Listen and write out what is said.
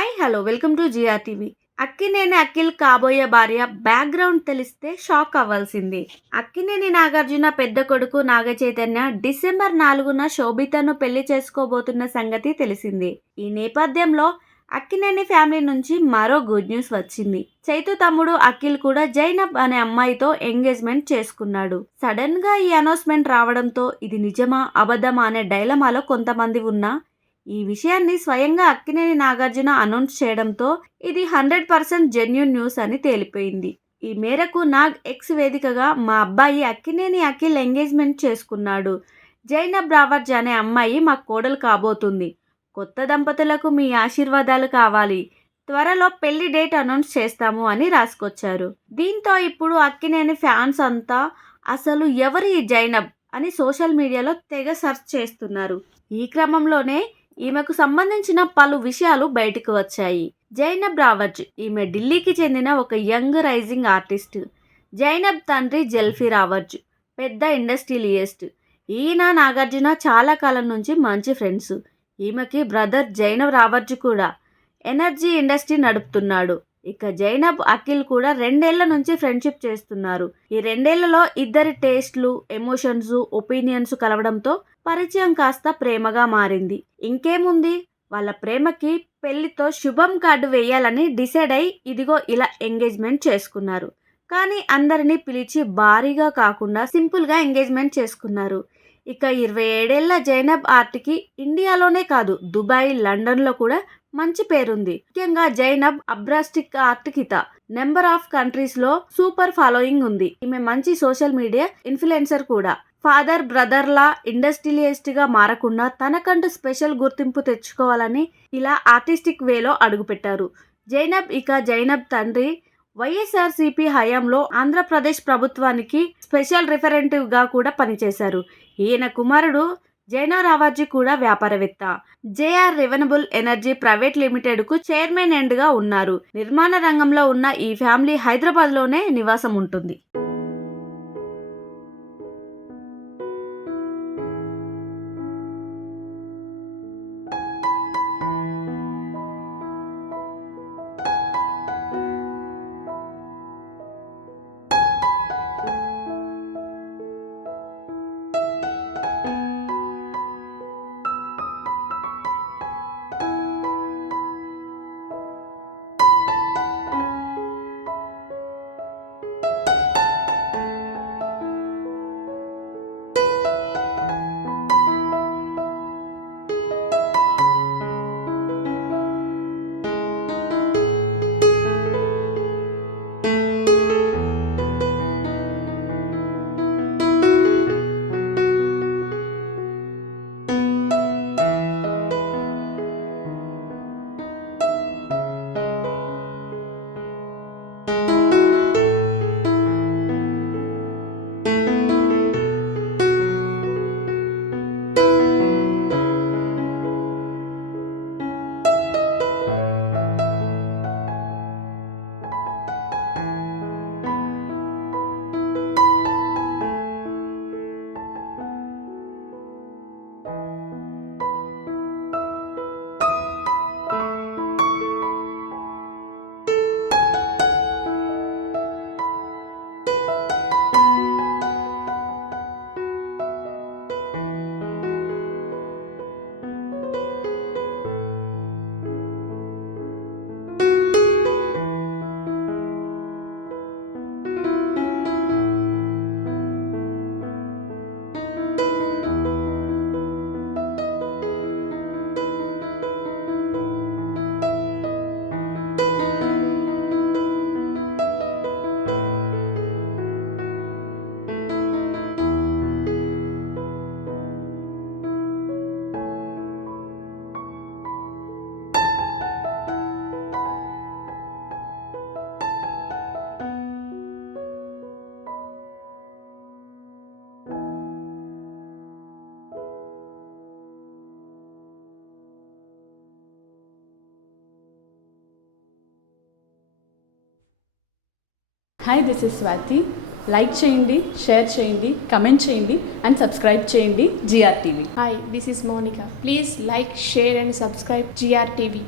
Hi hello welcome to TV. Akkineni Akhil కాబోయే భార్య background తెలిస్తే షాక్ అవ్వాల్సింది. అక్కినేని నాగార్జున పెద్ద కొడుకు నాగచైతన్య డిసెంబర్ 4న శోభితను పెళ్లి చేసుకోబోతున్న సంగతి తెలిసింది. ఈ నేపథ్యంలో అక్కినేని ఫ్యామిలీ నుంచి మరో గుడ్ న్యూస్ వచ్చింది. చైతు తమ్ముడు అఖిల్ కూడా జైనబ్ అనే అమ్మాయితో ఎంగేజ్మెంట్ చేసుకున్నాడు. సడన్ గా ఈ అనౌన్స్మెంట్ రావడంతో ఇది నిజమా అబద్ధమా అనే డైలమాలో కొంతమంది ఉన్నా ఈ విషయాన్ని స్వయంగా అక్కినేని నాగార్జున అనౌన్స్ చేయడంతో ఇది 100% జెన్యూన్ న్యూస్ అని తేలిపోయింది. ఈ మేరకు నాగ్ ఎక్స్ వేదికగా మా అబ్బాయి అక్కినేని అఖిల్ ఎంగేజ్మెంట్ చేసుకున్నాడు. జైనబ్ రావర్జ్ అనే అమ్మాయి మా కోడలు కాబోతుంది. కొత్త దంపతులకు మీ ఆశీర్వాదాలు కావాలి. త్వరలో పెళ్లి డేట్ అనౌన్స్ చేస్తాము అని రాసుకొచ్చారు. దీంతో ఇప్పుడు అక్కినేని ఫ్యాన్స్ అంతా అసలు ఎవరు ఈ జైనబ్ అని సోషల్ మీడియాలో తెగ సెర్చ్ చేస్తున్నారు. ఈ క్రమంలోనే ఈమెకు సంబంధించిన పలు విషయాలు బయటకు వచ్చాయి. జైనబ్ రావర్జ్ ఈమె ఢిల్లీకి చెందిన ఒక యంగ్ రైజింగ్ ఆర్టిస్ట్. జైనబ్ తండ్రి జల్ఫీ రావర్జ్ పెద్ద ఇండస్ట్రియలిస్ట్. ఈయన నాగార్జున చాలా కాలం నుంచి మంచి ఫ్రెండ్స్. ఈమెకి బ్రదర్ జైనబ్ రావర్జ్ కూడా ఎనర్జీ ఇండస్ట్రీ నడుపుతున్నాడు. ఇక జైనబ్ అఖిల్ కూడా 2 ఏళ్ల నుంచి ఫ్రెండ్షిప్ చేస్తున్నారు. ఈ 2 ఏళ్లలో ఇద్దరి టేస్ట్లు, ఎమోషన్స్, ఒపీనియన్స్ కలవడంతో పరిచయం కాస్త ప్రేమగా మారింది. ఇంకేముంది, వాళ్ళ ప్రేమకి పెళ్లితో శుభం కార్డు వేయాలని డిసైడ్ అయి ఇదిగో ఇలా ఎంగేజ్మెంట్ చేసుకున్నారు. కానీ అందరినీ పిలిచి భారీగా కాకుండా సింపుల్గా ఎంగేజ్మెంట్ చేసుకున్నారు. ఇక 27 ఏళ్ల జైనబ్ ఆర్ట్కి ఇండియాలోనే కాదు దుబాయ్, లండన్లో కూడా మంచి పేరుంది. ముఖ్యంగా జైనబ్ అబ్రాస్టిక్ ఆర్టికిత నెంబర్ ఆఫ్ కంట్రీస్లో సూపర్ ఫాలోయింగ్ ఉంది. ఈమె మంచి సోషల్ మీడియా ఇన్ఫ్లుయెన్సర్ కూడా. ఫాదర్ బ్రదర్లా ఇండస్ట్రియలిస్ట్గా మారకుండా తనకంటూ స్పెషల్ గుర్తింపు తెచ్చుకోవాలని ఇలా ఆర్టిస్టిక్ వేలో అడుగుపెట్టారు జైనబ్. ఇక జైనబ్ తండ్రి వైఎస్ఆర్సీపీ హయాంలో ఆంధ్రప్రదేశ్ ప్రభుత్వానికి స్పెషల్ రిఫరెంటివ్గా కూడా పనిచేశారు. ఈయన కుమారుడు జైనబ్ రావర్జ్ కూడా వ్యాపారవేత్త. జేఆర్ రివెనబుల్ ఎనర్జీ ప్రైవేట్ లిమిటెడ్కు చైర్మన్ గా ఉన్నారు. నిర్మాణ రంగంలో ఉన్న ఈ ఫ్యామిలీ హైదరాబాద్లోనే నివాసం ఉంటుంది. Hi, this is Swathi. Like చేయండి, షేర్ చేయండి, కమెంట్ చేయండి అండ్ సబ్స్క్రైబ్ చేయండి TV. Hi, this is Monica. Please like, share and subscribe GRTV.